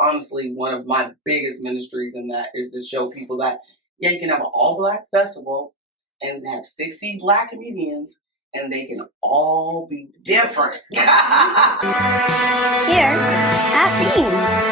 honestly one of my biggest ministries in that is to show people that, yeah, you can have an all-black festival and have 60 black comedians, and they can all be different. Here at Beans.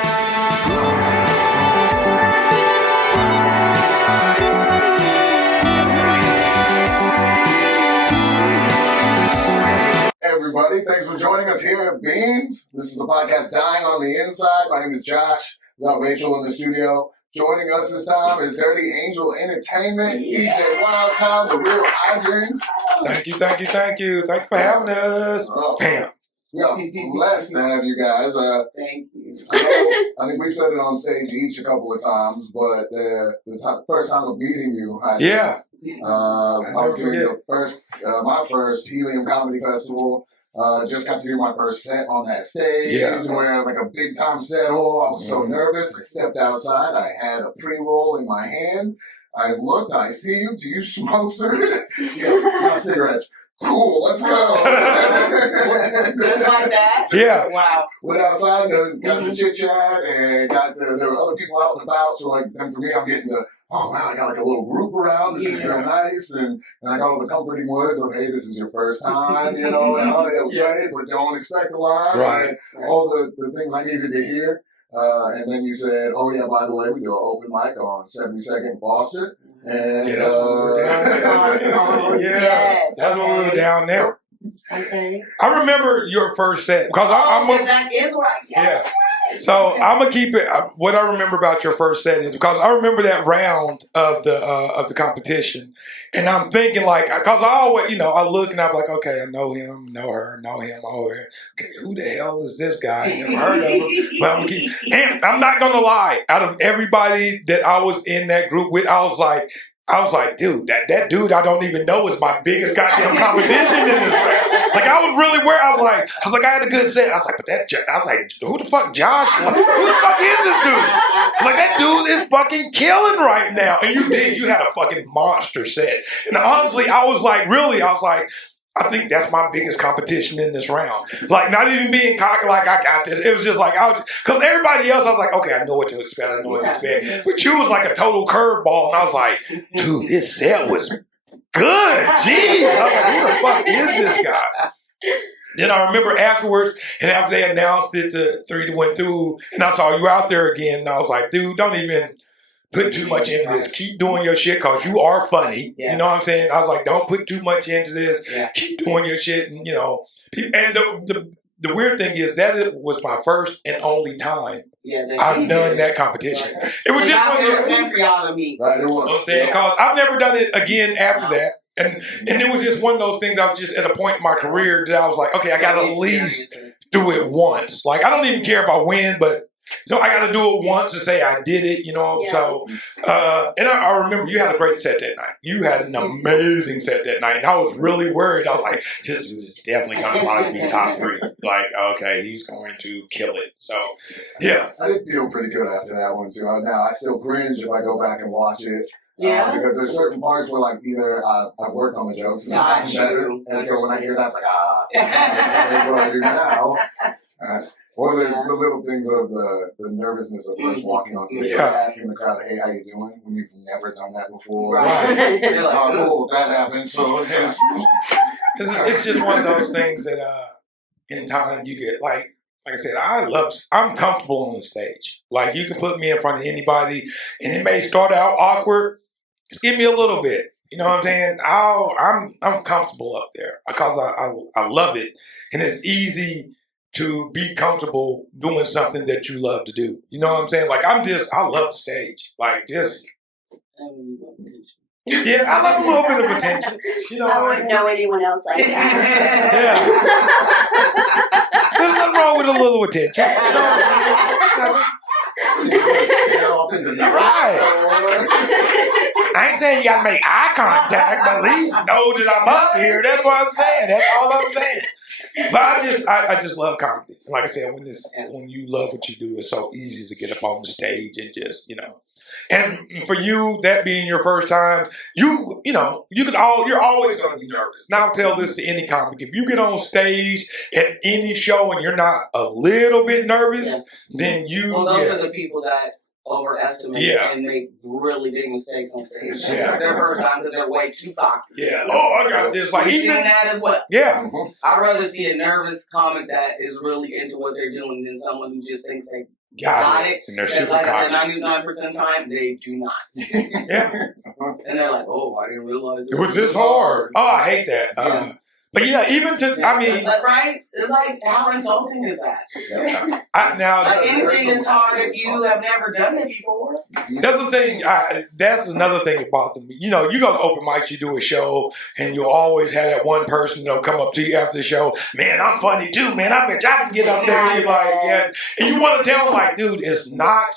Everybody, thanks for joining us here at Beans. This is the podcast Dying on the Inside. My name is Josh. We got Rachel in the studio. Joining us this time is Dirty Angel Entertainment, DJ Wildchild, the real Hyjinx. Thank you. Thank you for having us. Bam. Yeah, blessed to have you guys. Thank you. I think we've said it on stage each a couple of times, but the first time of meeting you, Hyjinx, I was doing my first Helium Comedy Festival. Just got to do my first set on that stage. Yeah. Where like a big time set. I was so nervous. I stepped outside. I had a pre-roll in my hand. I looked. I see you. Do you smoke, sir? Yeah, not cigarettes. Cool, let's go. Just like that? Yeah. Wow. Went outside, got to chit chat, and there were other people out and about. So then for me, I'm getting oh wow, I got like a little group around. This is real nice, and I got all the comforting words of, hey, this is your first time, and oh yeah, it was great, but don't expect a lot. Right. And all the things I needed to hear. And then you said, oh yeah, by the way, we do an open mic on 72nd Foster. And that's when we were down there. Yes. That's when we were down there. Okay. I remember your first set because that is right. Yeah. So I'm gonna keep it. What I remember about your first set is because I remember that round of the competition, and I'm thinking like, because I always, I look and I'm like, okay, I know him, know her, know him, know her. Okay, who the hell is this guy? I never heard of him. But and I'm not gonna lie. Out of everybody that I was in that group with, I was like, dude, that dude I don't even know is my biggest goddamn competition in this round. Like, I was really where I was like, I had a good set. I was like, who the fuck, Josh? Like, who the fuck is this dude? Like, that dude is fucking killing right now. And you had a fucking monster set. And honestly, I was like, I think that's my biggest competition in this round. Like, not even being cocky, like, I got this. It was just like, because everybody else, I was like, okay, I know what to expect. But you was like a total curveball. And I was like, dude, this set was good. Jeez. I was like, who the fuck is this guy? Then I remember afterwards, and after they announced it, the 3 went through, and I saw you out there again. And I was like, dude, don't even put too much into this. Keep doing your shit because you are funny. Yeah. You know what I'm saying? I was like, don't put too much into this. Yeah. Keep doing your shit. And, and the weird thing is that it was my first and only time I've done that competition. Right. It was just one for y'all to meet. Right, it was. Because I've never done it again after that. And it was just one of those things. I was just at a point in my career that I was like, okay, I got to at least do it once. Like, I don't even care if I win, but I got to do it once to say I did it, Yeah. So, and I remember you had a great set that night. You had an amazing set that night. And I was really worried. I was like, this is definitely going to probably be top 3. Like, okay, he's going to kill it. So, yeah. I did feel pretty good after that one, too. Now, I still cringe if I go back and watch it. Yeah. Because there's certain parts where, like, either I've worked on the jokes and I'm better. And so when I hear that, it's like, that's what I do now. Or there's the little things of the nervousness of first walking on stage, asking the crowd, hey, how you doing? When you've never done that before. Right. You're like, oh, cool, that happened. So it's just one of those things that in time you get, like I said, I'm comfortable on the stage. Like, you can put me in front of anybody, and it may start out awkward. Just give me a little bit. You know what I'm saying? I'm comfortable up there because I love it, and it's easy to be comfortable doing something that you love to do. You know what I'm saying? Like, I love the stage. Like, just, yeah, I love a little bit of attention. I wouldn't know anyone else like that. Yeah. There's nothing wrong with a little attention. Right. I ain't saying you gotta make eye contact, but at least know that I'm up here. That's what I'm saying. That's all I'm saying. But I just love comedy. Like I said, when you love what you do, it's so easy to get up on the stage and just, And for you, that being your first time, you're always going to be nervous. Now, I'll tell this to any comic: if you get on stage at any show and you're not a little bit nervous, then those are the people that overestimate and make really big mistakes on stage. Yeah. Their first time because they're way too cocky. Yeah. Oh, I got this. Like, you've seen that as well. Yeah. I'd rather see a nervous comic that is really into what they're doing than someone who just thinks they got it. And they're super like cocky. I said, 99% of the time, they do not. Yeah. And they're like, oh, I didn't realize it was this hard. Oh, I hate that. But yeah, even to, I mean. Right? It's like, how insulting is that? Anything is hard if you have never done it before. That's the thing. That's another thing that bothers me. You go to open mics, you do a show, and you'll always have that one person that'll come up to you after the show. Man, I'm funny too, man. I bet I can get up there. And you're like, yeah. And you want to tell them, like, dude, it's not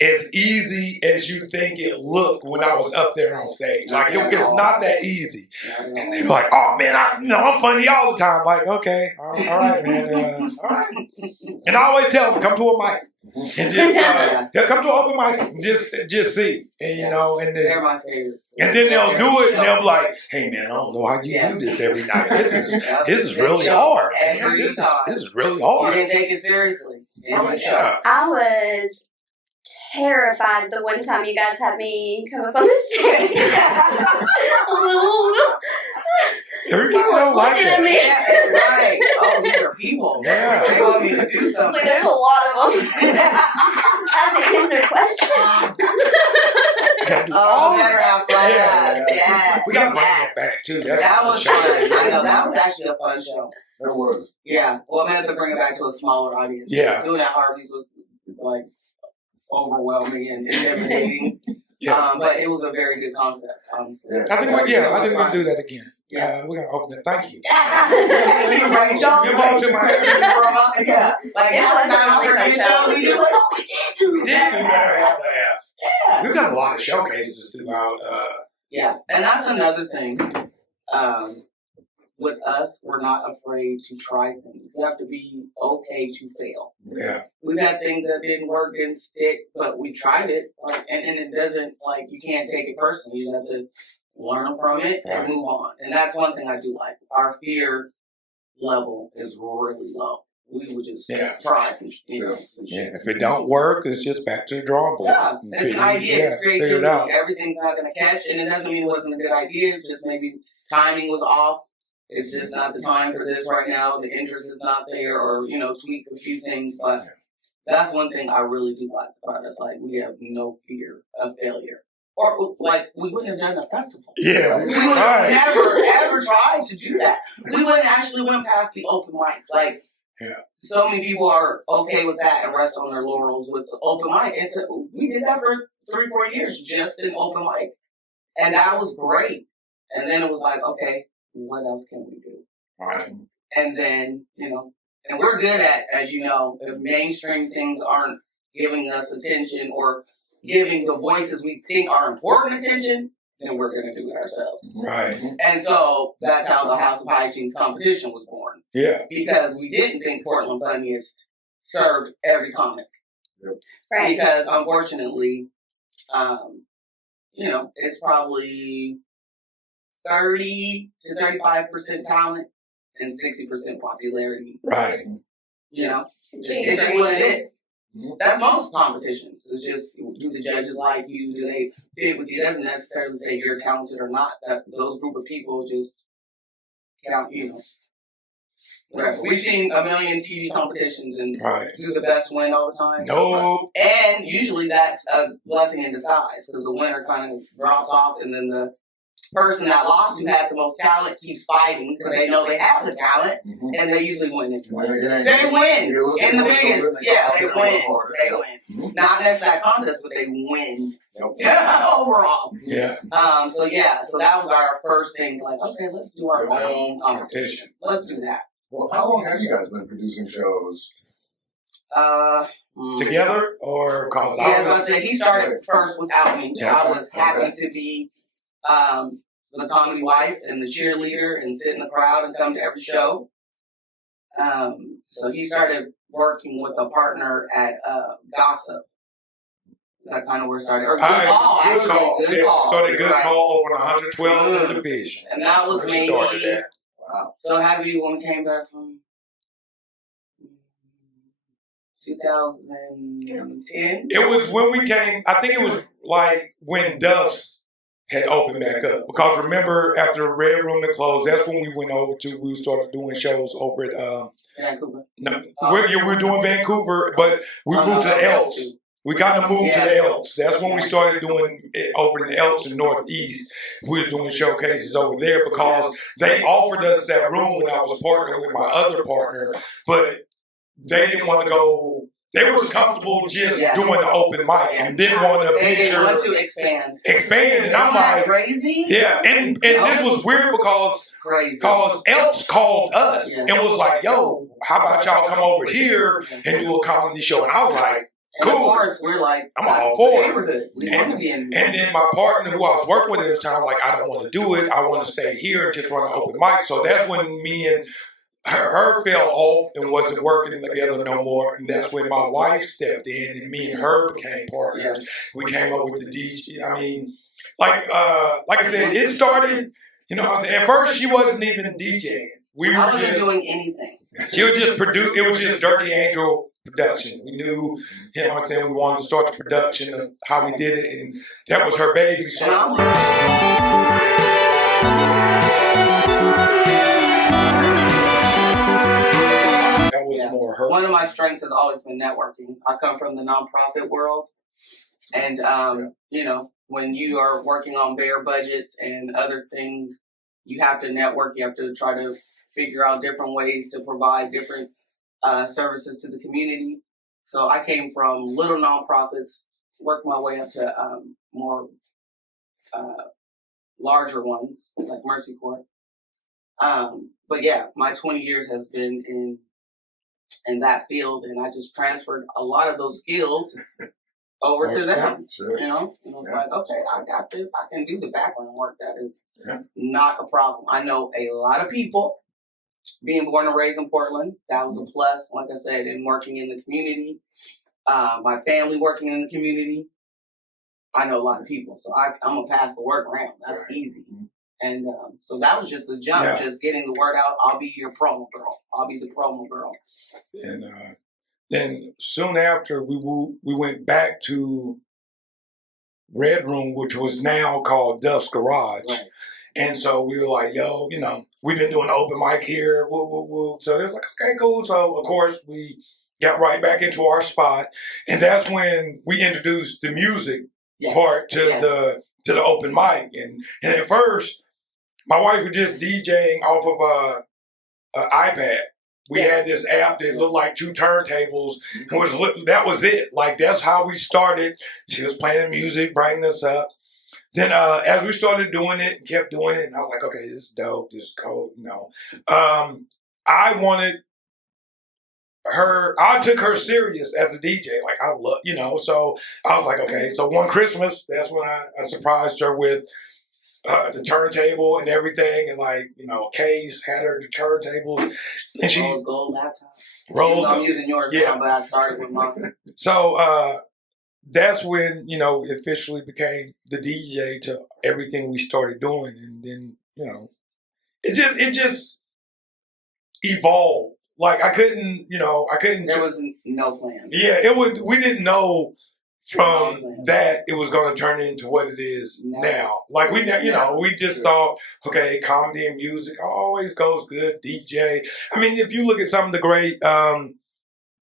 as easy as you think it looked when I was up there on stage. Like, it's not that easy. And they be like, oh, man, I'm funny all the time. Like, okay, all right, man. All right. And I always tell them, come to a mic. And just come to an open mic and just see. And, and then, they're my favorites. And then they'll do it and they'll be like, hey, man, I don't know how you do this every night. This is really hard. Man. This is really hard. You didn't take it seriously. I was terrified the one time you guys had me come up on the stage. Everybody don't like that. Right. Oh, these are people. Yeah. They want me to do something. Like, there's a lot of them. I have to answer questions. Oh, better have fun. Yeah. We got to bring that back, too. That was fun. I know. That was actually a fun show. That was. Yeah. Well, I had to bring it back to a smaller audience. Yeah. Doing that Harvey's was, like, overwhelming and intimidating. Yeah. But it was a very good concept, honestly. I think we're going to do that again. Yeah. We're going to open it. Thank you. Give on to my yeah. Like, we did like, oh, we did do that. Yeah. We've done a lot of showcases throughout. Yeah. And that's another thing. With us, we're not afraid to try things. You have to be okay to fail. Yeah. We've had things that didn't work, didn't stick, but we tried it. And it doesn't, you can't take it personally. You have to learn from it and move on. And that's one thing I do like. Our fear level is really low. We would just try some shit. If it don't work, it's just back to the drawing board. Yeah, it's an idea. It's creativity. Everything's not going to catch. And it doesn't mean it wasn't a good idea. Just maybe timing was off. It's just not the time for this right now. The interest is not there, or tweak a few things. But that's one thing I really do like about us. Like, we have no fear of failure, or we wouldn't have done a festival. Yeah, we would have never ever tried to do that. We wouldn't actually went past the open mics. So many people are okay with that and rest on their laurels with the open mic. And so we did that for 3-4 years, just an open mic, and that was great. And then it was like, okay, what else can we do? Right. And then, and we're good at, as you know, if mainstream things aren't giving us attention or giving the voices we think are important attention, then we're going to do it ourselves. Right. And so that's how the House of Hyjinx competition was born. Yeah. Because we didn't think Portland Funniest served every comic. Yep. Right. Because unfortunately, it's probably 30 to 35% talent and 60% popularity. Right. It's just what it is. That's most competitions. It's just, do the judges like you? Do they fit with you? It doesn't necessarily say you're talented or not. Those group of people just count, We've seen a million TV competitions and do the best win all the time. No. And usually that's a blessing in disguise because the winner kind of drops off and then the person that lost who had the most talent keeps fighting because they know they have the talent and they usually win it. They win in the biggest. Yeah, they win. They win. Not necessarily that contest, but they win overall. Yeah. So that was our first thing. Like, okay, let's do our own competition. Let's do that. Well, how long have you guys been producing shows? together, or cause Yeah, as I said, he started first without me. Yeah. I was happy to be the comedy wife and the cheerleader and sit in the crowd and come to every show. So he started working with a partner at Gossip. That kind of where it started. Or Good Call. Good Call. Good Call. Started Good Right. Call over 112 in the division. And that was Where it started maybe. at. Wow. So how did you when we came back from 2010? It was when we came, I think it was like when Duff's had opened back up. Because remember, after Red Room had closed, that's when we went over to, we started doing shows over at, Vancouver. no, we're doing Vancouver, but we moved to the Elks. We kind of moved to the Elks. That's when we started doing it over in the Elks in Northeast. We was doing showcases over there because they offered us that room when I was partnered with my other partner, but they didn't want to go. They were comfortable just doing the open mic and didn't want to They didn't want to expand. expand. And I'm Isn't that like, crazy? yeah. And this was weird because Elks called us and was like, yo, how about y'all come over here and do a comedy show? And I was like, And cool. of course, we're like, I'm all for it. neighborhood. We want to be in. And then my partner who I was working with at the time, like, I don't want to do it. I want to stay here and just run an open mic. So that's when me and her fell off and wasn't working together no more. And that's when my wife stepped in and me and her became partners. We came up with the DJ. I mean, like I said, it started, you know, at first she wasn't even DJing. I wasn't doing anything. She would just produce, it was just Dirty Angel production. We knew, you know what I'm saying, we wanted to start the production of how we did it, and that was her baby. So that was more her. One of my strengths has always been networking. I come from the nonprofit world, and you know, when you are working on bare budgets and other things, you have to network. You have to try to figure out different ways to provide different services to the community. So I came from little nonprofits, worked my way up to more larger ones like Mercy Corps. But yeah, my 20 years has been in that field, and I just transferred a lot of those skills over to them. Sure. You know, and I was like, okay, I got this. I can do the background work. That is not a problem. I know a lot of people. Being born and raised in Portland, that was a plus, like I said, and working in the community. My family working in the community. I know a lot of people, so I'm going to pass the word around. That's easy. And so that was just the jump, just getting the word out. I'll be your promo girl. I'll be the promo girl. And then soon after, we went back to Red Room, which was now called Duff's Garage. Right. And so we were like, yo, you know, we've been doing open mic here. Woo, woo, woo. So they was like, okay, cool. So, of course, we got right back into our spot. And that's when we introduced the music part to the open mic. And at first, my wife was just DJing off of an iPad. We had this app that looked like two turntables. That was it. Like, that's how we started. She was playing music, bringing us up. Then as we started doing it and kept doing it, and I was like, okay, this is dope, this is cool, you know. I wanted her, I took her serious as a DJ. Like, I love, you know, so I was like, okay. So one Christmas, that's when I surprised her with the turntable and everything. And like, you know, Kay's had her the turntables. And she Rose gold laptop. I'm using yours now, but I started with mine. So that's when, you know, it officially became the DJ to everything we started doing. And then, you know, it just evolved. Like, I couldn't. There was no plan. Yeah, we didn't know from that it was going to turn into what it is now. Like, we just thought, okay, comedy and music always goes good. DJ. I mean, if you look at some of the great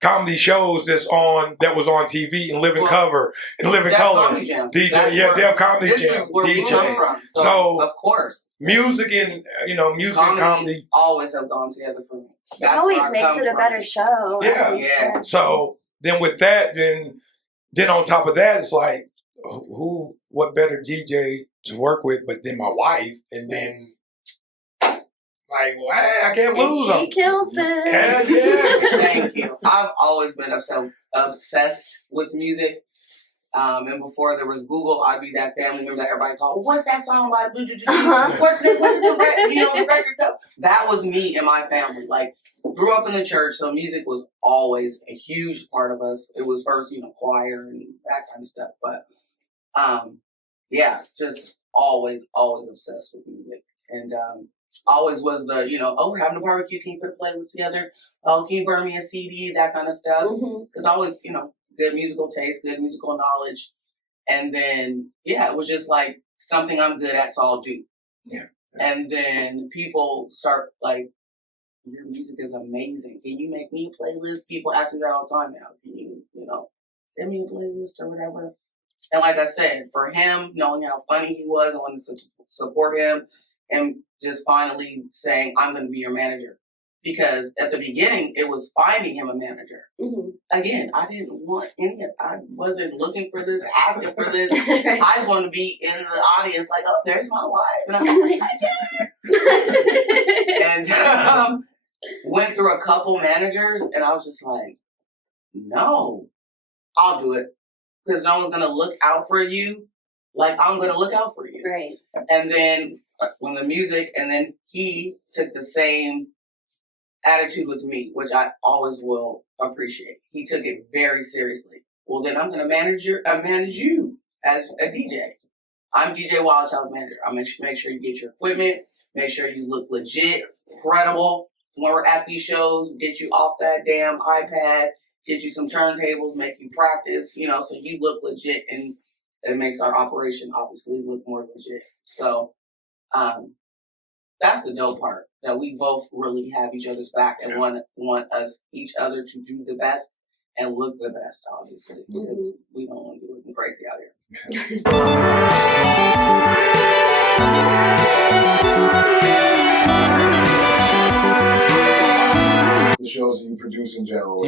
comedy shows that was on TV and Living Color, DJ, Def Comedy Jam, DJ. So of course, music and comedy always have gone together for me. It always makes it a better show. Yeah. So then with that, then on top of that, it's like, what better DJ to work with but then my wife, and then. Like, well, I can't lose them. She kills it. Yes. Thank you. I've always been obsessed with music. And before there was Google, I'd be that family member that everybody called, what's that song by? What's it? What is the record go? That was me and my family. Like, grew up in the church, so music was always a huge part of us. It was first, choir and that kind of stuff. But, yeah, just always obsessed with music. And always was the, we're having a barbecue, can you put a playlist together? Oh, can you burn me a CD? That kind of stuff. Because always, good musical taste, good musical knowledge. And then, it was just like something I'm good at, so I'll do. Yeah. And then people start like, your music is amazing. Can you make me a playlist? People ask me that all the time now. Can you, send me a playlist or whatever? And like I said, for him, knowing how funny he was, I wanted to support him and just finally saying, I'm going to be your manager. Because at the beginning, it was finding him a manager. Again, I didn't want any of it. I wasn't looking for this, asking for this. I just wanted to be in the audience like, oh, there's my wife. And I'm like, and went through a couple managers, and I was just like, no, I'll do it. Because no one's going to look out for you like I'm going to look out for you. Right. And then when the music, and then he took the same attitude with me, which I always will appreciate. He took it very seriously. Well, then I'm going to manage you as a DJ. I'm DJ Wildchild's manager. I'll make sure you get your equipment, make sure you look legit, credible. When we're at these shows, get you off that damn iPad, get you some turntables, make you practice, so you look legit, and it makes our operation obviously look more legit. So, that's the dope part, that we both really have each other's back and want each other to do the best and look the best, obviously, because we don't want to be looking crazy out here. The shows that you produce in general,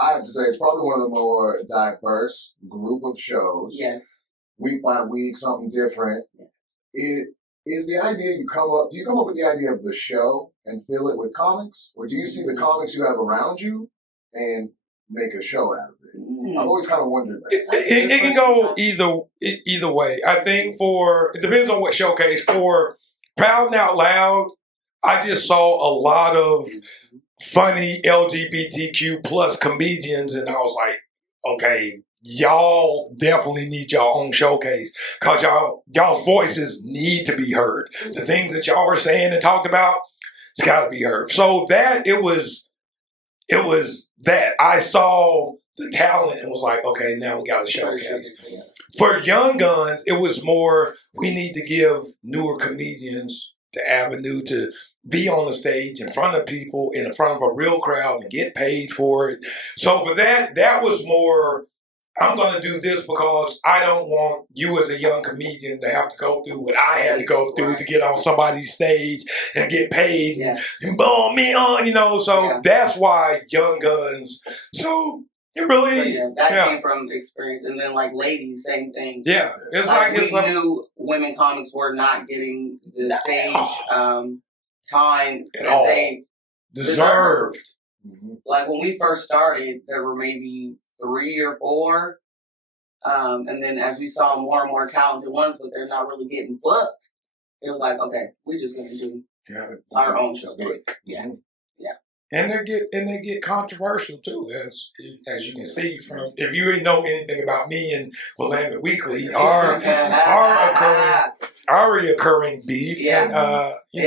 I have to say it's probably one of the more diverse group of shows. Yes. Week by week, something different. It is the idea do you come up with the idea of the show and fill it with comics? Or do you see the comics you have around you and make a show out of it? I've always kind of wondered that. It can go either way. I think it depends on what showcase. For Proud and Out Loud, I just saw a lot of funny LGBTQ plus comedians, and I was like, okay, y'all definitely need your own showcase, because y'all's voices need to be heard. The things that y'all are saying and talked about, it's got to be heard. So that it was that I saw the talent and was like, okay, now we got a showcase. For Young Guns, it was more, we need to give newer comedians the avenue to be on the stage in front of people, in front of a real crowd, and get paid for it. So for that was more, I'm going to do this because I don't want you as a young comedian to have to go through what I had to go through to get on somebody's stage and get paid and boom, me on, So that's why Young Guns. So it really, that came from experience. And then like Ladies, same thing. Yeah, we knew women comics were not getting the stage time that they deserved. Like when we first started, there were maybe 3 or 4. And then as we saw more and more talented ones, but they're not really getting booked, it was like, okay, we're just going to do our own showcase. Yeah. And they get controversial too, as you can see from, if you know anything about me and Willamette Weekly, our reoccurring beef. Yeah. And,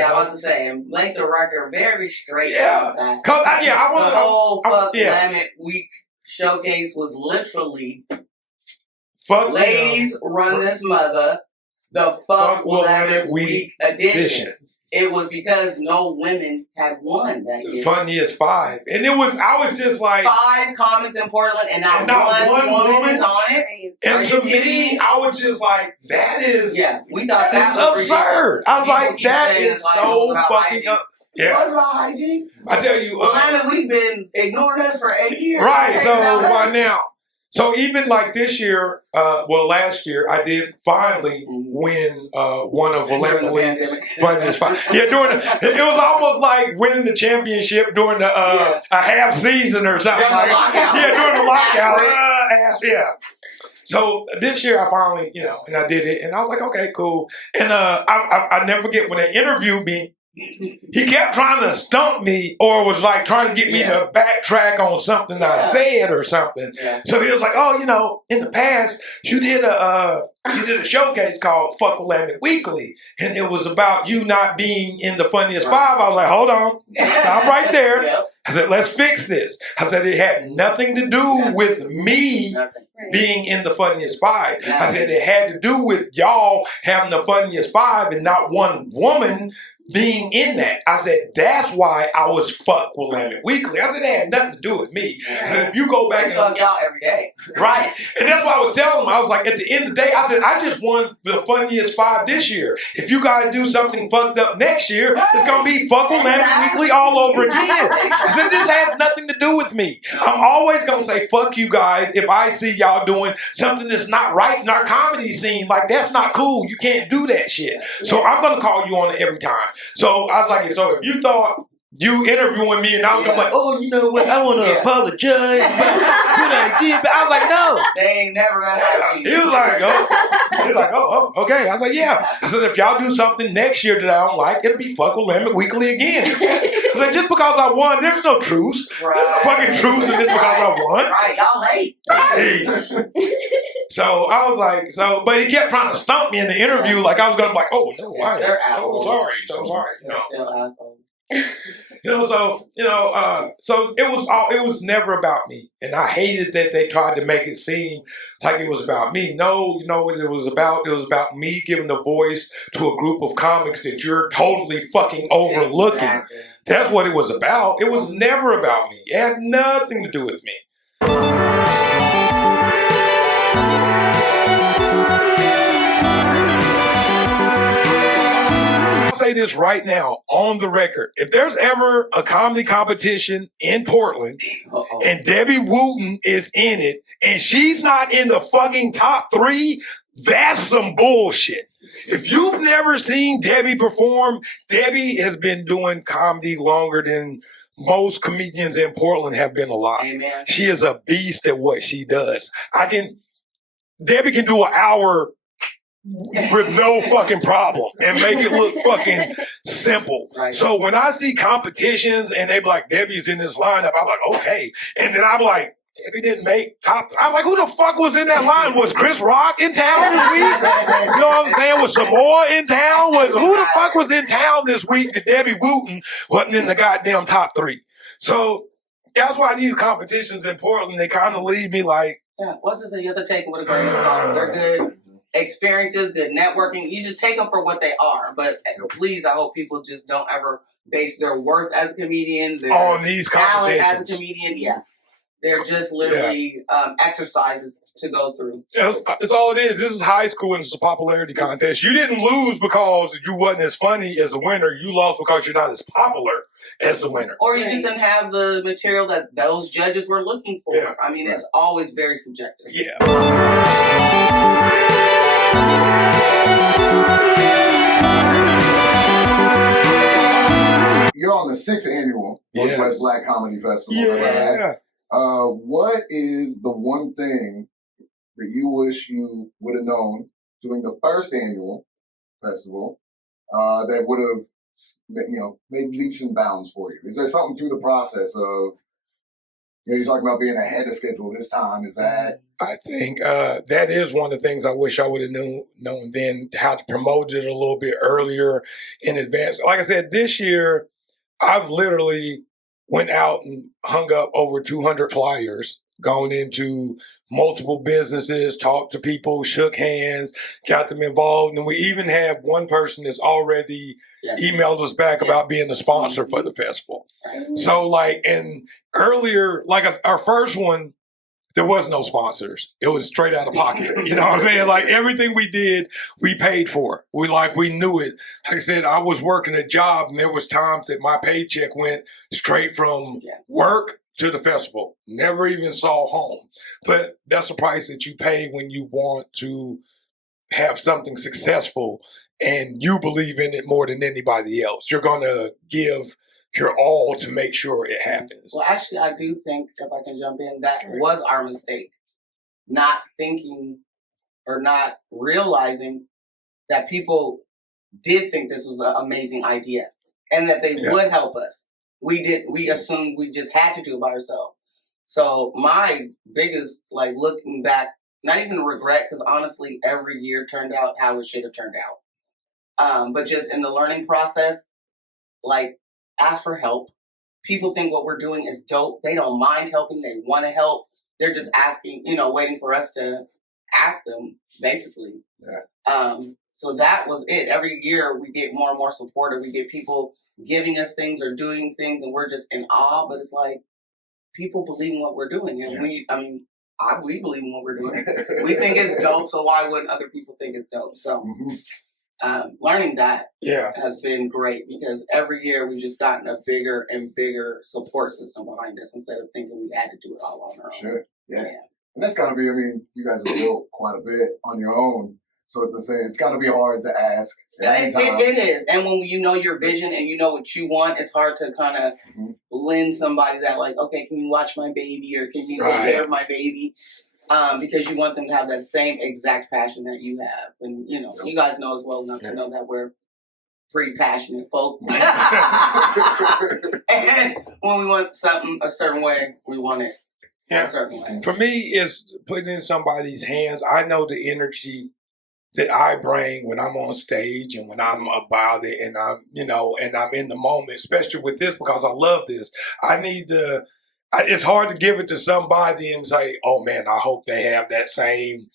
I was to say, and length of record very straight. Yeah. Cause I want the whole Willamette Week showcase was literally Ladies Run This Mother, the Fuck Willamette Week edition. It was because no women had won that year. Funniest 5. And I was just like 5 comics in Portland and not one woman on it. And to me, I was just like, that is we thought that was absurd. I was like, that is so fucking up. Yeah. What about Hyjinx? I tell you, Willamette, we've been ignoring us for 8 years. Right, so why now? So even like this year, last year, I did finally win one of Olympic League's funniest five. Yeah, it was almost like winning the championship during the a half season or something. During the lockout. Yeah, during the lockout. Yeah. So this year I finally, and I did it, and I was like, okay, cool. And I never forget when they interviewed me. He kept trying to stump me or was like trying to get me to backtrack on something I said or something. Yeah. So he was like, oh, in the past, you did a showcase called Fuck Willamette Weekly. And it was about you not being in the funniest five. I was like, hold on, stop right there. Yep. I said, let's fix this. I said, it had nothing to do with me being in the funniest five. I said, it had to do with y'all having the funniest five and not one woman being in that. I said, that's why I was Fuck Willamette Weekly. I said, it had nothing to do with me. I said, if you go back and fuck y'all every day. Right. And that's why I was telling him, I was like, at the end of the day, I said, I just won the funniest five this year. If you guys do something fucked up next year, it's going to be Fuck Willamette Weekly all over again. I said, this has nothing to do with me. I'm always going to say, fuck you guys, if I see y'all doing something that's not right in our comedy scene. Like, that's not cool. You can't do that shit. So I'm going to call you on it every time. So I was like, so if you thought you interviewing me and I was like, oh, you know what, I want to apologize about what I did. But I was like, no. They ain't never gonna have you. He was like, oh, okay. I was like, yeah. I said, if y'all do something next year that I don't like, it'll be Fuck Willamette Weekly again. I said, just because I won, there's no truce. There's no fucking truce in this because I won. Right, y'all hate. Hey. So I was like, but he kept trying to stump me in the interview like I was going to be like, oh, no, I am so sorry. Still assholes. So it was never about me. And I hated that they tried to make it seem like it was about me. No, you know what it was about? It was about me giving the voice to a group of comics that you're totally fucking overlooking. Exactly. That's what it was about. It was never about me. It had nothing to do with me. I'll say this right now on the record. If there's ever a comedy competition in Portland and Debbie Wooten is in it and she's not in the fucking top 3, that's some bullshit. If you've never seen Debbie perform, Debbie has been doing comedy longer than most comedians in Portland have been alive. Amen. She is a beast at what she does. Debbie can do an hour with no fucking problem and make it look fucking simple. Right. So when I see competitions and they be like, Debbie's in this lineup, I'm like, okay. And then I'm like, Debbie didn't make top. I'm like, who the fuck was in that line? Was Chris Rock in town this week? You know what I'm saying? Was Samoa in town? Who the fuck was in town this week that Debbie Wooten wasn't in the goddamn top 3? So that's why these competitions in Portland, they kind of leave me like. Yeah, what's this? You have to take them with a grain of salt. They're good experiences, good networking. You just take them for what they are. But please, I hope people just don't ever base their worth as a comedian, their on these talent as a comedian. Yes. They're just literally exercises to go through. That's all it is. This is high school and it's a popularity contest. You didn't lose because you wasn't as funny as a winner. You lost because you're not as popular as the winner. Or you just didn't have the material that those judges were looking for. Yeah. I mean, it's always very subjective. Yeah. You're on the 6th annual Northwest Black Comedy Festival. Yeah. Right? What is the one thing that you wish you would have known during the first annual festival that would have, made leaps and bounds for you? Is there something through the process of, you're talking about being ahead of schedule this time? Is that? I think that is one of the things I wish I would have known then, how to promote it a little bit earlier in advance. Like I said, this year, I've literally went out and hung up over 200 flyers, gone into multiple businesses, talked to people, shook hands, got them involved. And we even have one person that's already emailed us back about being the sponsor for the festival. So and earlier, our first one, there was no sponsors. It was straight out of pocket. You know what I'm saying? Like everything we did, we paid for. We knew it. Like I said, I was working a job and there was times that my paycheck went straight from work to the festival, never even saw home. But that's the price that you pay when you want to have something successful and you believe in it more than anybody else. You're going to give your all to make sure it happens. Well, actually, I do think, if I can jump in, that was our mistake. Not thinking or not realizing that people did think this was an amazing idea and that they would help us. We assumed we just had to do it by ourselves. So my biggest, like, looking back, not even regret, because honestly, every year turned out how it should have turned out. But just in the learning process, like, ask for help. People think what we're doing is dope. They don't mind helping. They want to help. They're just asking, waiting for us to ask them, basically. Yeah. So that was it. Every year we get more and more supportive. We get people giving us things or doing things, and we're just in awe. But it's like, people believe in what we're doing. And we believe in what we're doing. We think it's dope, so why wouldn't other people think it's dope? So learning that has been great, because every year we've just gotten a bigger and bigger support system behind us instead of thinking we had to do it all on our own. Sure, yeah. And that's got to be, you guys have built quite a bit on your own. So at the same, it's got to be hard to ask. It is. And when you know your vision and you know what you want, it's hard to kind of lend somebody that, like, okay, can you watch my baby, or can you take care of my baby? Because you want them to have that same exact passion that you have. And, you guys know us well enough to know that we're pretty passionate folk. And when we want something a certain way, we want it a certain way. For me, it's putting in somebody's hands. I know the energy that I bring when I'm on stage and when I'm about it and I'm, and I'm in the moment, especially with this, because I love this. I need to, it's hard to give it to somebody and say, oh man, I hope they have that same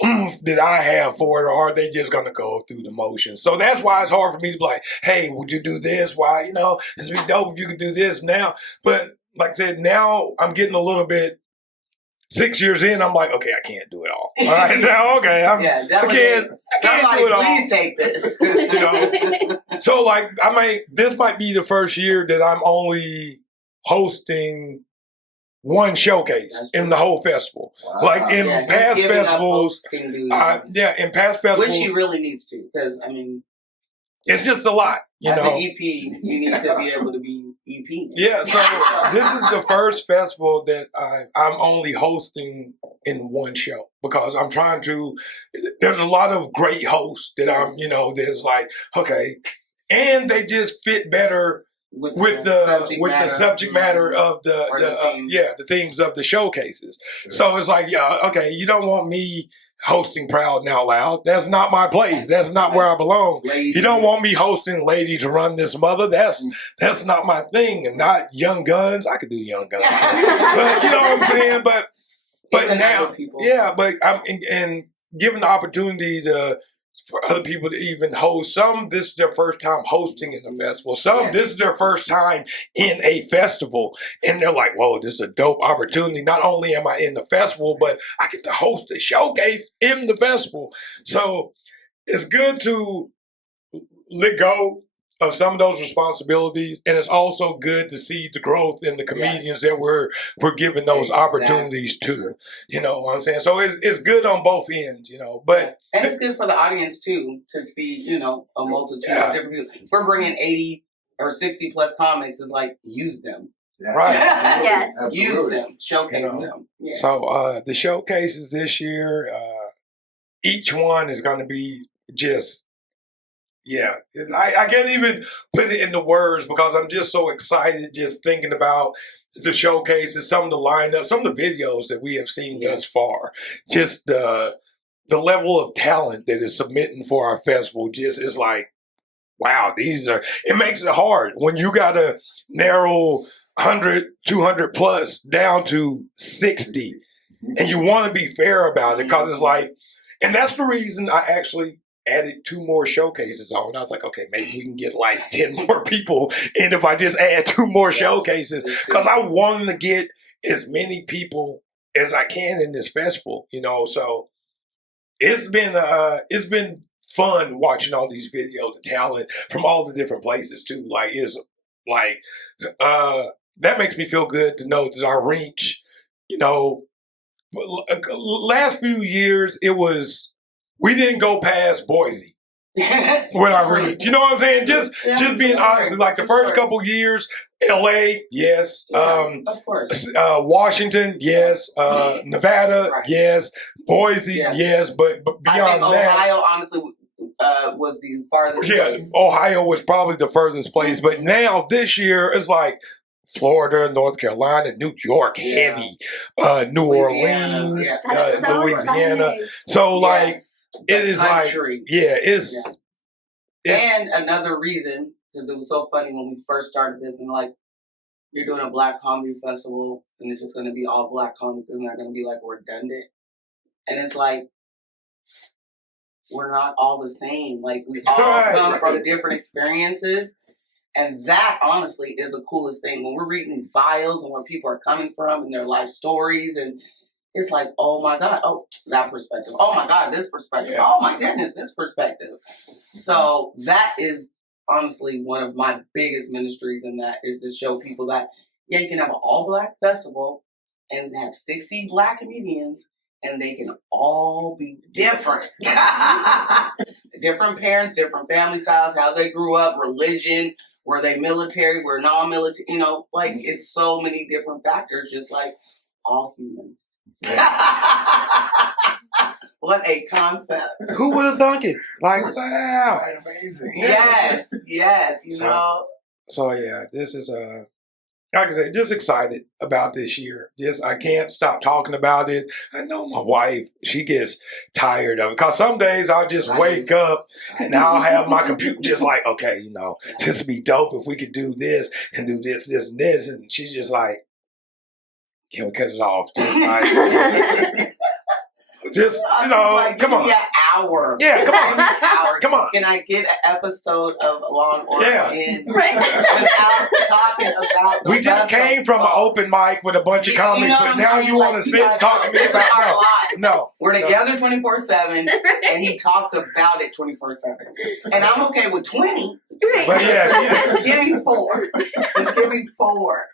that I have for it, or are they just going to go through the motions? So that's why it's hard for me to be like, hey, would you do this? Why, this would be dope if you could do this now. But like I said, now I'm getting a little bit, 6 years in, I'm like, okay, I can't do it all. All right, now, okay, I can't do it all. Please take this. So like, this might be the first year that I'm only hosting one showcase in the whole festival. Wow. Like in past festivals, in past festivals, which he really needs to, because it's just a lot. As an EP, you need to be able to be EP. Yeah, so this is the first festival that I'm only hosting in one show, because I'm trying to, there's a lot of great hosts that there's like, okay, and they just fit better with the subject matter of the themes of the showcases. Sure. So it's like, okay, you don't want me hosting Proud and Out Loud. That's not my place. That's not where I belong. Lady. You don't want me hosting Lady to Run This Mother. That's not my thing. And not Young Guns. I could do Young Guns. But you know what I'm saying? But now, but I'm and given the opportunity for other people to even host. Some, this is their first time hosting in the festival. Some, this is their first time in a festival. And they're like, whoa, this is a dope opportunity. Not only am I in the festival, but I get to host a showcase in the festival. So it's good to let go of some of those responsibilities. And it's also good to see the growth in the comedians that we're giving those opportunities to. You know what I'm saying? So it's good on both ends, but. And it's good for the audience too, to see, a multitude of different people. If we're bringing 80 or 60 plus comics, it's like, use them. Yeah. Right. Use them. Showcase them. Yeah. So the showcases this year, each one is going to be just, I can't even put it into words, because I'm just so excited just thinking about the showcases, some of the lineup, some of the videos that we have seen thus far. Just the level of talent that is submitting for our festival just is like, wow, it makes it hard when you got to narrow 100, 200 plus down to 60. And you want to be fair about it, because it's like, and that's the reason I actually added 2 more showcases on. I was like, okay, maybe we can get like 10 more people in if I just add 2 more showcases, because I want to get as many people as I can in this festival, so it's been fun watching all these videos, the talent from all the different places too. Like, it's like that makes me feel good to know that our reach, you know, last few years, we didn't go past Boise with our reach. You know what I'm saying? Just being honest, like the first couple years, LA, yes. Of course. Washington, yes. Nevada, yes. Boise, yes. But beyond that, Ohio, honestly, was the farthest place. Ohio was probably the furthest place. But now this year, it's like Florida, North Carolina, New York, heavy, New Orleans, Louisiana. So like, it is country. Like, it's. And another reason, because it was so funny when we first started this, and like, you're doing a Black comedy festival, and it's just going to be all Black comics. It's not going to be like redundant. And it's like, we're not all the same. Like, we all come from different experiences. And that, honestly, is the coolest thing. When we're reading these bios and where people are coming from and their life stories, and it's like, oh my God, oh, that perspective. Oh my God, this perspective. Oh my goodness, this perspective. So that is honestly one of my biggest ministries in that, is to show people that, you can have an all-Black festival and have 60 Black comedians, and they can all be different. Different parents, different family styles, how they grew up, religion, were they military, were non-military, like, it's so many different factors, just like all humans. What a concept. Who would have thunk it? Like, wow. Right, amazing. Yes, know. So yeah, this is like I said, just excited about this year. I can't stop talking about it. I know my wife, she gets tired of it. Because some days I'll just wake up and I'll have my computer just like, okay, this would be dope if we could do this and do this, this, and this. And she's just like, can we cut it off? Just like, come on. Give me an hour. Yeah, come on. Come on. Can I get an episode of Law and Order in Right. without talking about we just came from an open mic with a bunch of comics, but now you want to sit and talk to me about no. We're together 24/7, and he talks about it 24/7. And I'm okay with 20. But yeah, give me 4. Just give me 4.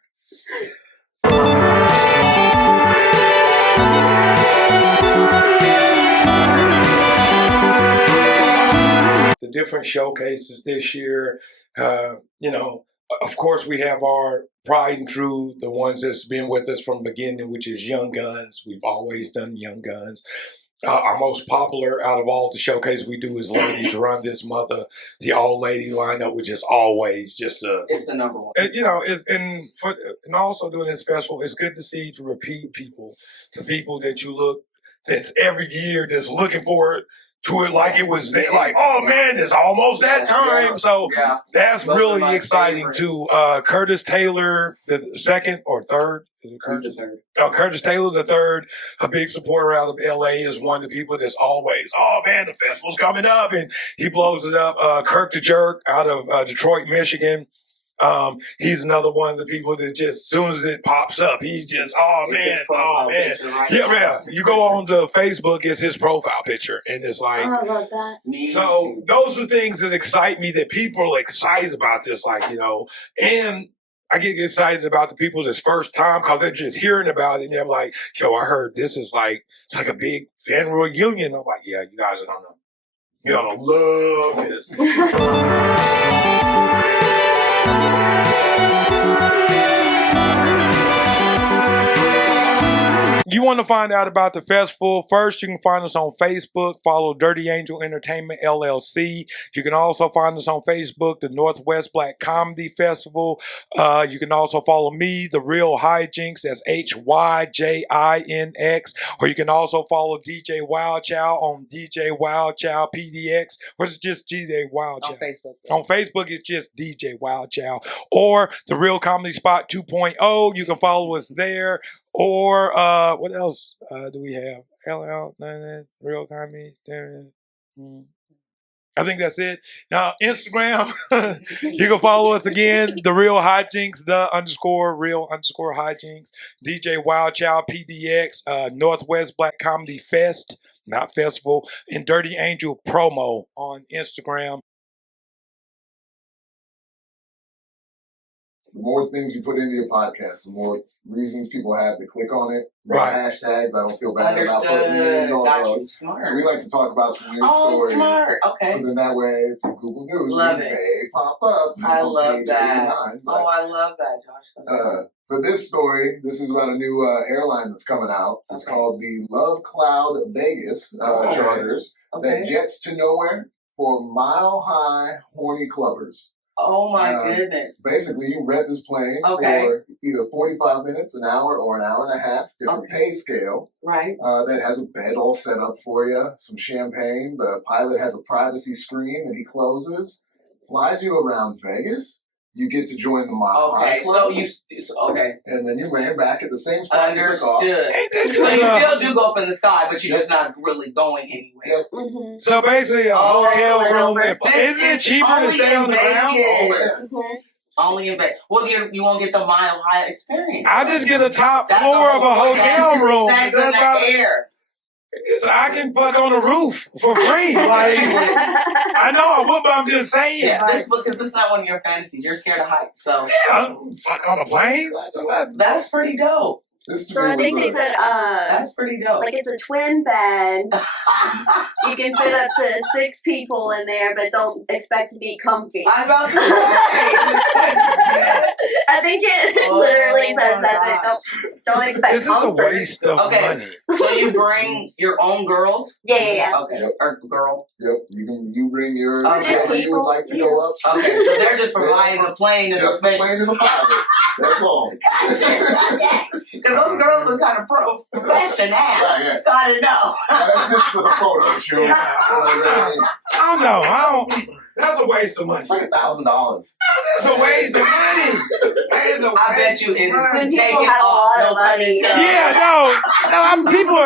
The different showcases this year, of course we have our pride and true, the ones that's been with us from the beginning, which is Young Guns. We've always done Young Guns. Our most popular out of all the showcases we do is Ladies Run This Mother, the all lady lineup, which is always just it's the number one. And also doing this festival, it's good to see the repeat people, the people that you look that's every year that's looking forward to it like it was like, oh man, it's almost that time. So that's really exciting too. Curtis Taylor, the second or third. Is it Curtis? Curtis Taylor the third, a big supporter out of LA, is one of the people that's always, oh man, the festival's coming up, and he blows it up. Kirk the Jerk out of Detroit, Michigan. He's another one of the people that just, as soon as it pops up, he's just, oh man. Yeah. You go on to Facebook, it's his profile picture, and it's like, I love that. So those are things that excite me, that people are excited about this, and I get excited about the people that's first time, because they're just hearing about it, and they're like, yo, I heard this is like, it's like a big fan reunion. I'm like, yeah, you guys are gonna love this. You want to find out about the festival? First, you can find us on Facebook. Follow Dirty Angel Entertainment, LLC. You can also find us on Facebook, the Northwest Black Comedy Festival. You can also follow me, The Real Hyjinx. That's HYJINX. Or you can also follow DJ Wildchild on DJ Wildchild PDX. Or is it just DJ Wildchild? On Facebook. On Facebook, it's just DJ Wildchild. Or The Real Comedy Spot 2.0. You can follow us there. Or what else do we have? LL, Real Comedy. I think that's it. Now, Instagram, you can follow us again, The Real Hyjinx, _real _Hyjinx, DJ Wildchild PDX, Northwest Black Comedy Fest, not festival, and Dirty Angel Promo on Instagram. the more things you put into your podcast, the more reasons people have to click on it. More Right. hashtags. I don't feel bad about putting Understood. in all Got you. those. Smart. So we like to talk about some news Oh, stories. smart. Okay. So then that way, Google News, Love they it. pop up. I on love page that. 89. Oh, I love that, Josh. That's smart. For this story, this is about a new airline that's coming out. It's called the Love Cloud Vegas charters that jets to nowhere for mile-high horny clubbers. Oh my goodness. Basically, you rent this plane for either 45 minutes, an hour, or an hour and a half, different pay scale. Right. That has a bed all set up for you, some champagne. The pilot has a privacy screen that he closes, flies you around Vegas. You get to join the Mile High Club. And then you land back at the same spot you took off. Understood. So you still do go up in the sky, but you're just not really going anywhere. Yep. So basically, a hotel room. Isn't it cheaper to stay on the ground? Only in Vegas. Well, you won't get the Mile High experience. I just get a top floor of a hotel room. Sex in the air. So I can fuck on the roof for free. Like, I know I would, but I'm just saying. Yeah, like, because this is not one of your fantasies. You're scared of heights, so yeah, fuck on a plane. that's pretty dope. So I think they said, that's pretty dope. like it's a twin bed. You can fit up to 6 people in there, but don't expect to be comfy. I'm about to say. I think it literally says that. Don't expect This is a comfort. waste of money. So you bring your own girls? Yeah. Okay. Yep. Or girl. Yep, you bring your Just whoever you would like to go up. Okay, so they're just providing the plane and Just the the space. plane and the pilot. That's all. Because those girls are kind of professional. Yeah. So I didn't know. That's just for the photo shoot. I don't know. That's a waste of money. It's like $1,000. That's a waste of money. That is a I bet waste you it of money. is taken People have a off. lot of No pun money. intended. Yeah, no,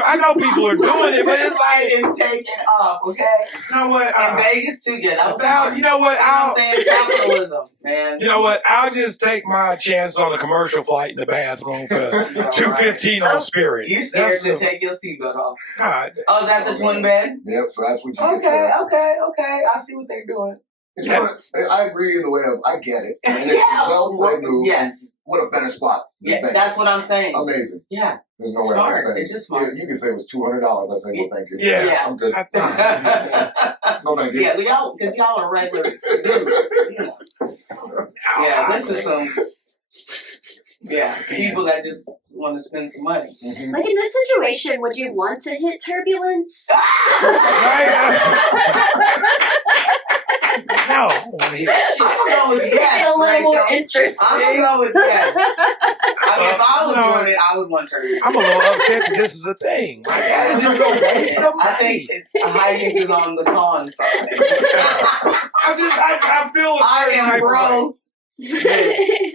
I know people are doing it, but it's like, It is taken off, okay? you know what? In Vegas too, yeah. That was smart. You know what? I'm saying capitalism, man. You know what? I'll just take my chance on a commercial flight in the bathroom for $2.15 on Spirit. You scared to take your seatbelt off. God. Oh, is that the twin bed? Yep, so that's what you get. Okay. I see what they're doing. It's I agree in the way of, I get it. And it's a well-played move. Yes. What a better spot than Yeah, Vegas. that's what I'm saying. Amazing. Yeah. There's no way Smart. I was It's just smart. Yeah, you can say it was $200. I say, well, thank you. Yeah. I'm good. No, thank you. Yeah, because y'all are regular dudes, you know. Yeah, this is some people that just want to spend some money. Mhm. Like in this situation, would you want to hit turbulence? No. I'm gonna go with yes. Get a little more Rachel. interesting. I'm gonna go with yes. I mean, if I was doing it, I would want turbulence. I'm a little upset that this is a thing. Like, that is just a waste of money. I think Hyjinx is on the con side. I feel a I certain am type of bro. way.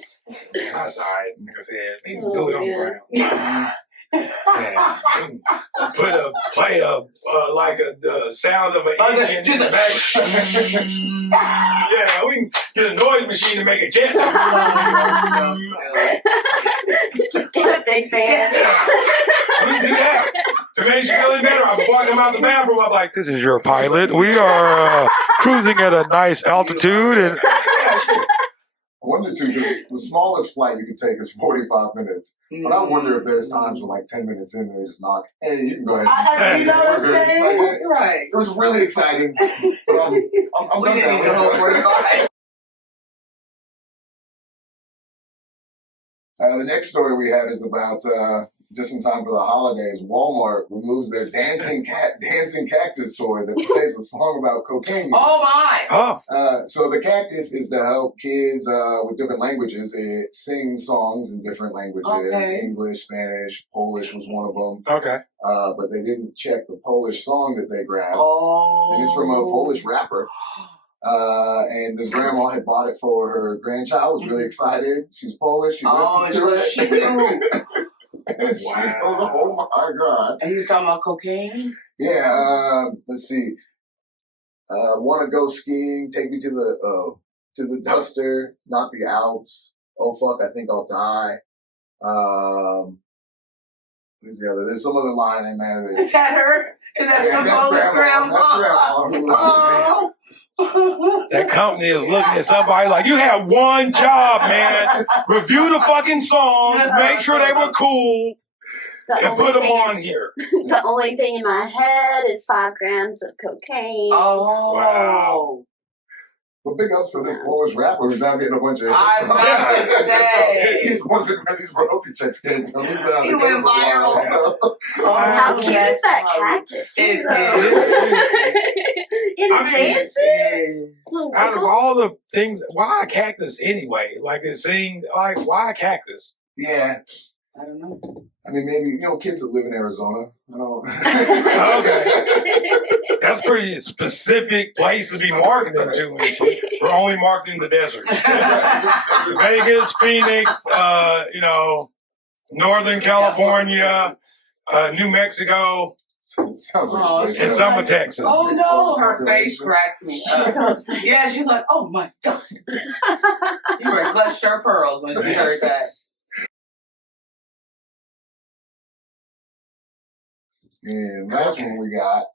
That's all right. Niggas said, he can do it on the ground. Yeah. Play the sound of an engine in the back. Yeah, we can get a noise machine to make a jet. Just get a big fan. We can do that. If it makes you feeling better, before I come out the bathroom, I'm like, this is your pilot. We are cruising at a nice altitude. And I wonder too, because the smallest flight you can take is 45 minutes. But I wonder if there's times when, like, 10 minutes in, they just knock, hey, you can go ahead. You know what I'm saying? Like, Right. it was really exciting. But I'm We didn't need the whole 45. The next story we have is about just in time for the holidays. Walmart removes their dancing cactus toy that plays a song about cocaine. Oh my! So the cactus is to help kids with different languages. It sings songs in different languages. Okay. English, Spanish, Polish was one of them. okay. But they didn't check the Polish song that they grabbed. Oh. And it's from a Polish rapper. And this grandma had bought it for her grandchild, was really excited. She's Polish, she listens to it. She knew. And she goes, oh my God. And he was talking about cocaine? Yeah, let's see. Want to go skiing, take me to the duster, not the Alps. Oh fuck, I think I'll die. Who's the other? There's some other line in there. Is that her? Is that the that's Polish grandma? That's grandma. Oh. that company is looking at somebody like, you had one job, man. Review the fucking songs, make sure they were cool, and put them on here. The only thing in my head is 5 grams of cocaine. Oh. Wow. But big ups for this Polish rapper who's now getting a bunch of I was about to say. He's wondering where these royalty checks came from. He's been out He the went game for a while. viral. How cute is that cactus, too, though? And it dances. Little Out of wiggles. all the things, why a cactus anyway? Like it seemed like, why a cactus? Yeah. I don't know. I mean, maybe, kids that live in Arizona. I don't Okay. That's a pretty specific place to be marketing to and shit. We're only marketing the deserts. Vegas, Phoenix, Northern California, New Mexico, Sounds like Oh, a place. and some of Texas. Oh no, her face cracks me She's up. so upset. Yeah, she's like, oh my God. You were clutched her pearls when she heard that. And last one we got.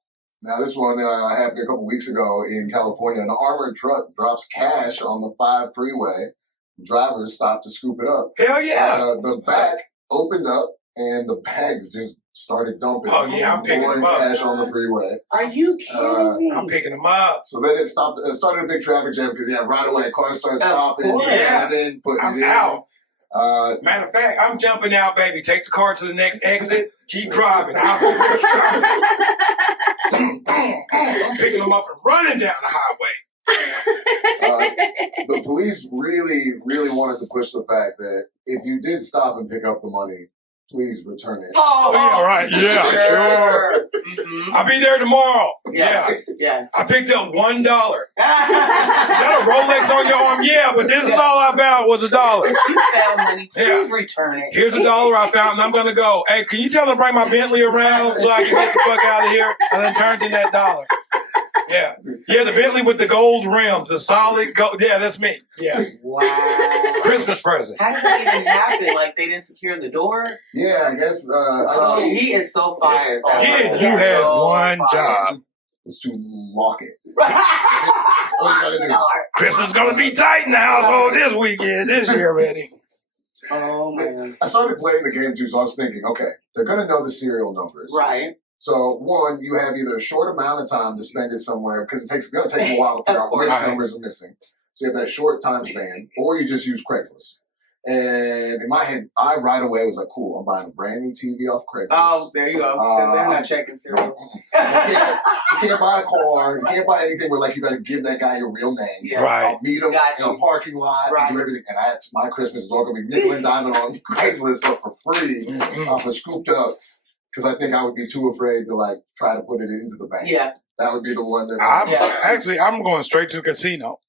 Now this one happened a couple weeks ago in California. An armored truck drops cash on the 5 freeway. Drivers stopped to scoop it up. Hell yeah. The back opened up and the bags just started dumping. Oh, yeah, I'm picking pouring them up. cash on the freeway. Are you kidding me? I'm picking them up. So then it started a big traffic jam because right away cars started stopping. course. And then putting I'm it in. out. Uh, Matter of fact, I'm jumping out, baby. Take the car to the next exit. Keep driving. I'm picking them up and running down the highway. the police really, really wanted to push the fact that if you did stop and pick up the money, please return it. Oh, Yeah, right. Yeah, sure. Mm-hmm. I'll be there tomorrow. Yes, yes. I picked up $1. Is that a Rolex on your arm? Yeah, but this is all I found was $1. You found money. Please return it. Here's $1 I found, and I'm gonna go. Hey, can you tell them to bring my Bentley around so I can get the fuck out of here? And then turned in that $1. Yeah, the Bentley with the gold rims, the solid gold. Yeah, that's me. Yeah, Wow. Christmas present. How did that even happen? Like they didn't secure the door? Yeah, I guess, I Oh, don't know. he is so fired. That Yeah, person you is had so one fired. job. Was to lock it. All you gotta do. Christmas is gonna be tight in the household this weekend, this year, Betty. Oh man. I started playing the game too, so I was thinking, okay, they're gonna know the serial numbers. Right. So one, you have either a short amount of time to spend it somewhere because it's gonna take a while to figure out which Right. numbers are missing. So you have that short time span, or you just use Craigslist. And in my head, I right away was like, cool, I'm buying a brand new TV off Craigslist. Oh, there you go. 'Cause they're not checking serials. You can't buy a car. You can't buy anything where like you got to give that guy your real name. Yeah. Right. I'll meet him Got in a you. parking lot Right. and do everything. And that's my Christmas is all gonna be nickel and diamond on Craigslist, but for free, for scooped up. Because I think I would be too afraid to like try to put it into the bank. Yeah. That would be the one that. I'm Yeah. going straight to the casino.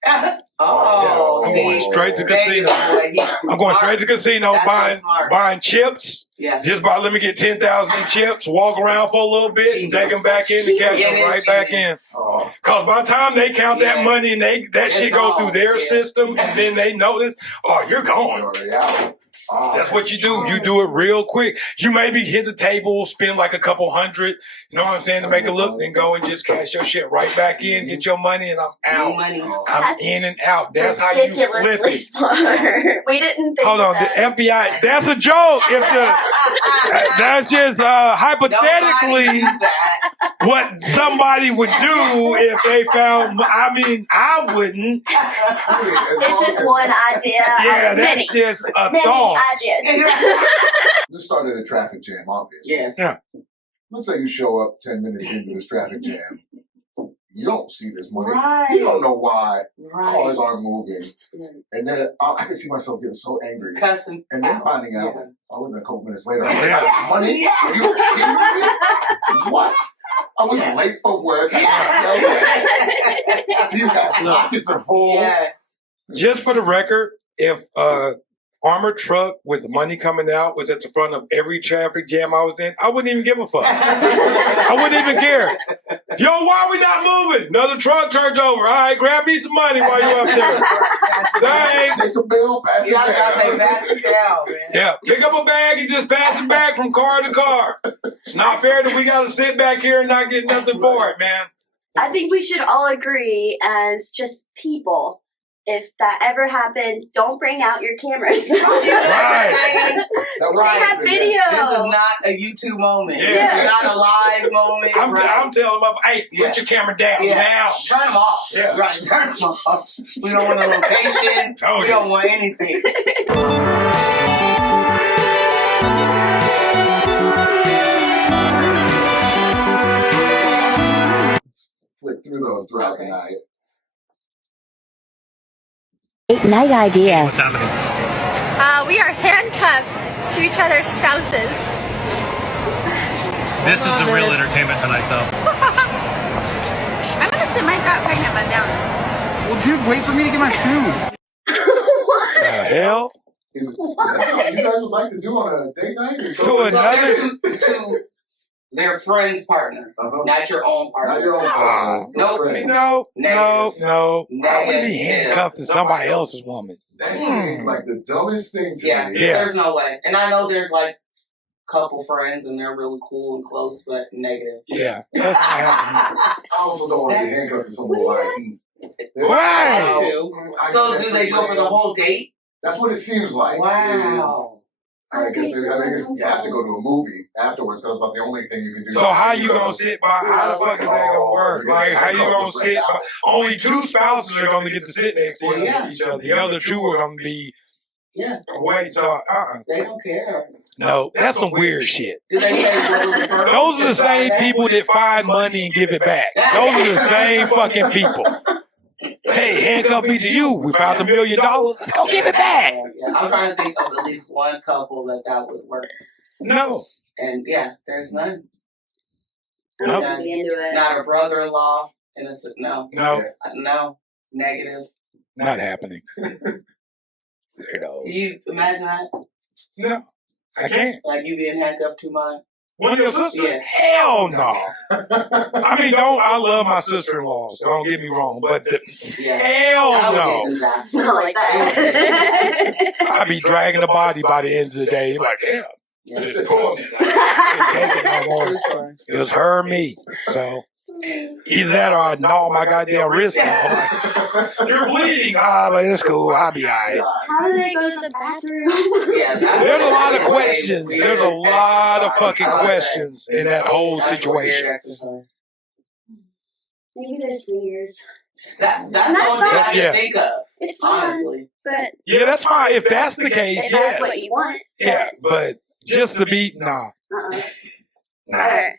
Oh, I'm see. going straight to Vegas casino. boy, he's I'm going straight to casino, That's smart. buying chips. Yeah. Just let me get 10,000 in chips, walk around for a little bit, and take them back in and cash them right back in. Oh, Because by the time they count that Yeah. money and that shit go through their Yeah. system, and then they notice, oh, you're gone. already out. Oh, That's what you do. You do it real quick. You maybe hit the table, spend like a couple hundred, you know what I'm saying, to make it look, then go and just cash your shit right back in, get your money, and I'm New out. money. I'm That's in and out. That's how you flip ridiculously it. smart. We didn't think Hold on, the that. FBI, that's a joke. That's just hypothetically Nobody did that. what somebody would do if they found, I wouldn't. It's just one idea. Yeah, of many, that's just a many thought. ideas. This started a traffic jam, obviously. Yes. Let's say you show up 10 minutes into this traffic jam. You don't see this money. Right. You don't know why cars Right. aren't moving. And then I can see myself getting so angry. Cussing. And then finding out, Yeah. I would have been a couple minutes later. Yeah. I got money? Yeah. Are you kidding me? What? I was late for work. I got Yeah. These guys' pockets are full. Yes. Just for the record, if armored truck with the money coming out was at the front of every traffic jam I was in, I wouldn't even give a fuck. I wouldn't even care. Yo, why are we not moving? Another truck turns over. All right, grab me some money while you're up there. Take Thanks. a bill, pass it Yeah, I gotta say, down. pass it down, man. Yeah, pick up a bag and just pass it back from car to car. It's not fair that we got to sit back here and not get nothing for it, man. I think we should all agree as just people. If that ever happened, don't bring out your cameras. Right. They have video. This is not a YouTube moment. Yeah. It's not a live moment. I'm telling them, hey, put your camera down now. Turn them off. Yeah. Right, turn them off. We don't want a location. We don't want anything. Flick through those throughout the night. Night idea. What's happening? We are handcuffed to each other's spouses. This is the real entertainment tonight, though. I'm gonna sit my fat pregnant butt down. Well, dude, wait for me to get my food. The hell? Is that something you guys would like to do on a date night? To their friend's partner, not your own partner. Not your own partner. Nope. No. I want to be Negative. handcuffed to somebody else's woman. That seemed like the dumbest thing to me. There's no way. And I know there's like couple friends and they're really cool and close, but negative. Yeah. That's not happening. I also don't want to be handcuffed to someone while I eat. Right. So do they go for the whole date? That's what it seems like. Wow. I guess you have to go to a movie afterwards because it's about the only thing you can do. So how you gonna sit by? How the fuck is that gonna work? Like how you gonna sit by? Only two spouses are gonna get to sit next to each other. The other two are gonna be away. So They don't care. no, that's some weird shit. Do they say Those are the same people that find money and give it back. Those are the same fucking people. Hey, handcuff me to you. We found $1 million. Let's go give it back. Yeah, I'm trying to think of at least one couple that would work. No. And there's none. Nope. Not a brother-in-law. No. No. Negative. Not happening. There Can you imagine that? No. I can't. Like you being handcuffed to mine? One of your sisters? Yeah. Hell no. I mean, I love my sister-in-laws. Don't get me wrong, but hell no. Not like that. I be dragging the body by the end of the day. Like, damn. Just pull me. It was her or me. So either that or I gnaw my goddamn wrist off. You're bleeding. But it's cool. I'll be all right. How do they go to the bathroom? There's a lot of questions. There's a lot of fucking questions in that whole situation. Maybe there's swingers. That's all I can think of. It's fun, honestly. but Yeah, that's fine. If that's the case, if that's what yes. you want. Yeah, but just to be, nah. Alright.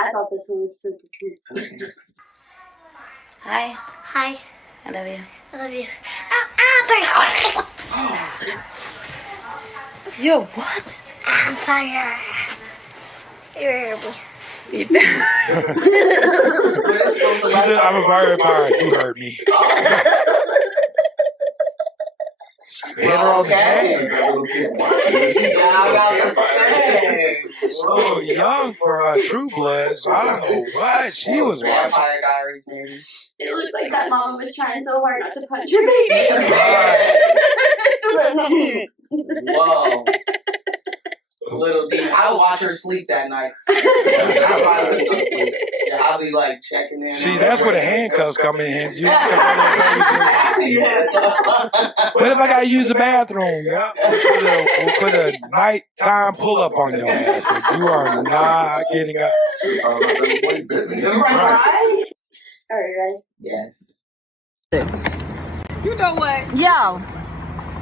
I thought this one was super cute. Hi. Hi. I love you. I love you. You're what? I'm fire. You're She said, I'm a very pirate. You heard me. Hit her on the So young for True Bloods. I don't know what she was watching. Vampire Diaries, maybe. It looked like that mama was trying so hard not to punch her baby. Whoa. Little D. I'll watch her sleep that night. I probably wouldn't go sleep. I'll be like checking in. See, that's where the handcuffs come in handy. What if I gotta use the bathroom? Yeah? We'll put a nighttime pull up on your ass, but you are not getting up. Right? Alright, ready? Yes. You know what? Yo,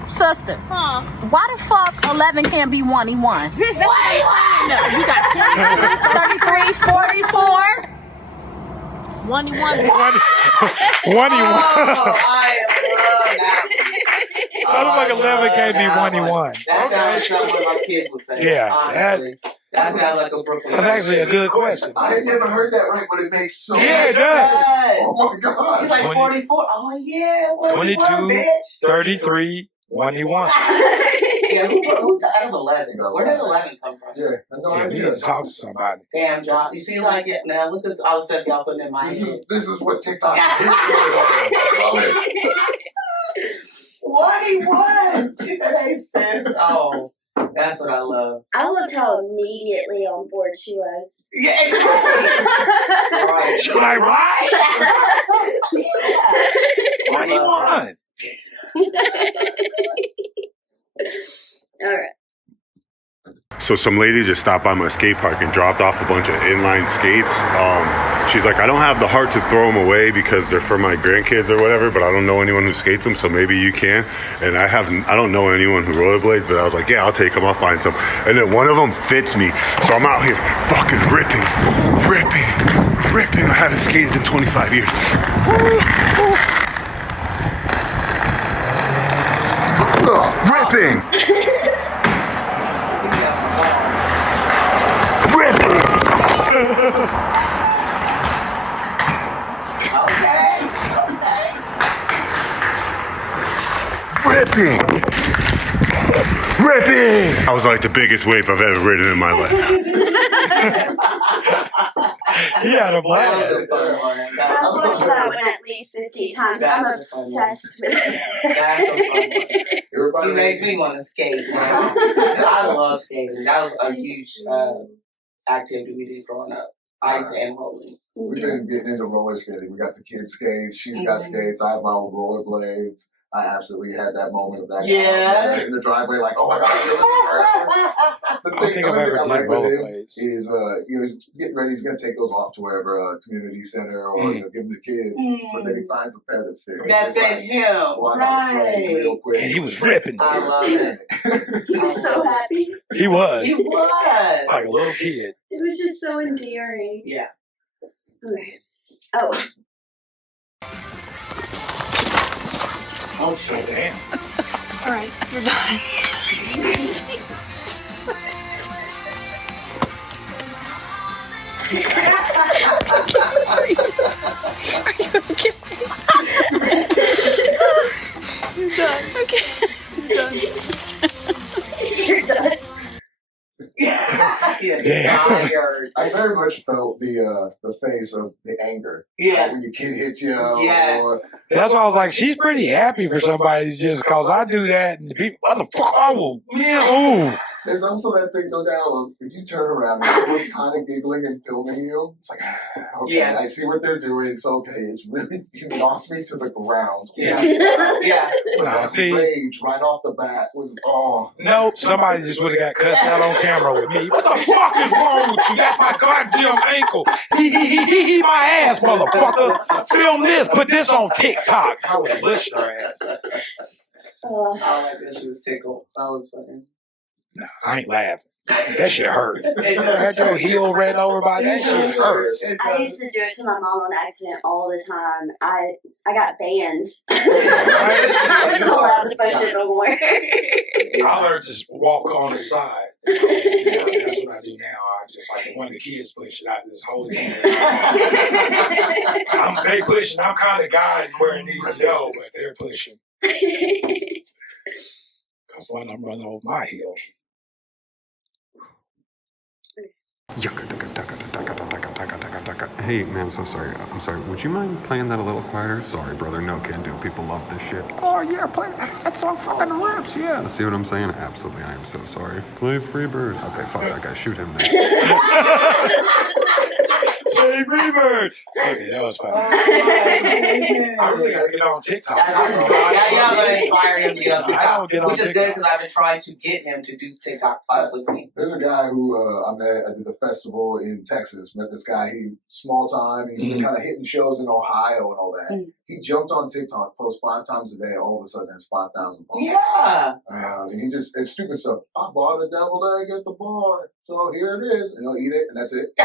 sister. Huh? Why the fuck 11 can't be 1E1? Bitch, that's what no, you got 33, 44. 1E1. 1E1. I love that. I don't like 11 can't be 1E1. That sounds like what my kids would say. Yeah, honestly. That sounds like a Brooklyn. That's actually a good question. I never heard that right, but it makes so Yeah, it much does. sense. Oh my god. He's like 44. Oh, yeah. 22, bitch. 33, 1E1. Yeah, who's out of 11? Where did 11 come from? Yeah, I know Yeah, we idea. need to talk to somebody. Damn, John. You see, like, it now, look at all the stuff y'all putting in my head. This is what TikTok is here for. 41. She said, hey, sis. Oh. That's what I love. I loved how immediately on board she was. Yeah, exactly. Right. She's like, right? Yeah. 21. All right. So some lady just stopped by my skate park and dropped off a bunch of inline skates. She's like, I don't have the heart to throw them away because they're for my grandkids or whatever, but I don't know anyone who skates them, so maybe you can. And I don't know anyone who rollerblades, but I was like, yeah, I'll take them, I'll find some. And then one of them fits me, so I'm out here fucking ripping. I haven't skated in 25 years. Ripping. Ripping! I was like the biggest wave I've ever ridden in my life. He had a blast. I've watched that one at least 50 times. I'm obsessed with it. That's a fun one. Everybody He makes me want to skate. Now. I love skating. That was a huge activity we did growing up. Ice and rolling. We've been getting into roller skating. We got the kids' skates. She's got skates. I have my own rollerblades. I absolutely had that moment of that guy in the driveway, like, oh my god. The thing I like with him is, he was getting ready. He's gonna take those off to wherever community center or give them to kids. But then he finds a pair that fits. That fit him, right? Real quick. And he was ripping. I love it. He was so happy. He was. He was like a little kid. It was just so endearing. Yeah. Okay. Oh. Oh shit! Damn. I'm sorry. All right, you're done. Are you okay? You're done. Okay. You're done. You're done. I very much felt the face of the anger. Yeah. Like when your kid hits you. Yes. Or, That's why I was like, she's pretty happy for somebody just because I do that and the people, motherfucker, man, ooh. There's also that thing though now, if you turn around and everyone's kind of giggling and filming you, it's like, okay, I see what they're doing. It's okay. It's really, you knocked me to the ground. Yeah. Nah, see, rage right off the bat was, Nope, somebody just would have got cussed out on camera with me. What the fuck is wrong with you? That's my goddamn ankle. He my ass, motherfucker. Film this, put this on TikTok. I would have bushed her ass. I like that she was tickled. That was funny. Nah, I ain't laughing. That shit hurt. Had your heel ran over by that shit hurts. I used to do it to my mom on accident all the time. I got banned. I wasn't allowed to push it no more. I learned to just walk on the side. Yeah, that's what I do now. I just like when the kids push it, I just hold it. They pushing. I'm kind of guiding where it needs to go, but they're pushing. Because when I'm running over my heel. Hey man, so sorry. I'm sorry. Would you mind playing that a little quieter? Sorry, brother. No can do. People love this shit. Oh yeah, play that song fucking rips. Yeah. See what I'm saying? Absolutely. I am so sorry. Play Freebird. Okay, fuck. I gotta shoot him now. Hey, Freebird. Okay, that was fun. I really gotta get on TikTok. Y'all gonna inspire him to get on TikTok. I don't get on which is TikTok. good because I've been trying to get him to do TikTok stuff with me. There's a guy who I met at the festival in Texas. Met this guy. He small time. He's been kind of hitting shows in Ohio and all that. He jumped on TikTok, posts 5 times a day. All of a sudden, has 5,000 followers. Yeah. And he just it's stupid stuff. I bought a deviled egg at the bar, so here it is, and he'll eat it, and that's it. I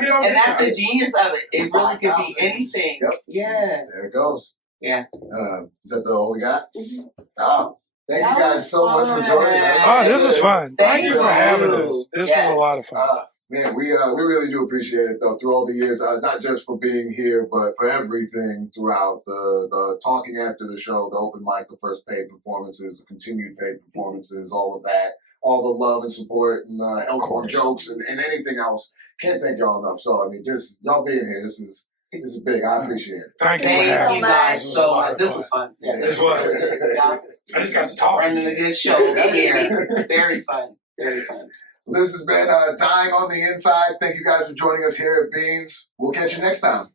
get on And that's TikTok. the genius of it. It really could be anything. Yep. Yeah. There it goes. Yeah. Is that all we got? Oh, thank That you guys was so much for joining us. Oh, this was fun. Thank you for Thank having you. us. This Yes. was a lot of fun. Man, we really do appreciate it though through all the years, not just for being here, but for everything throughout the talking after the show, the open mic, the first paid performances, the continued paid performances, all of that, all the love and support and help on jokes and anything else. Can't thank y'all enough. So I mean, just y'all being here, this is This is big. I appreciate it. Thank you for Thank having you me. guys so much. This was fun. Yeah, This was. Y'all I just got to talk. running a good show here. Very fun. Very fun. This has been Dying on the Inside. Thank you guys for joining us here at Beans. We'll catch you next time.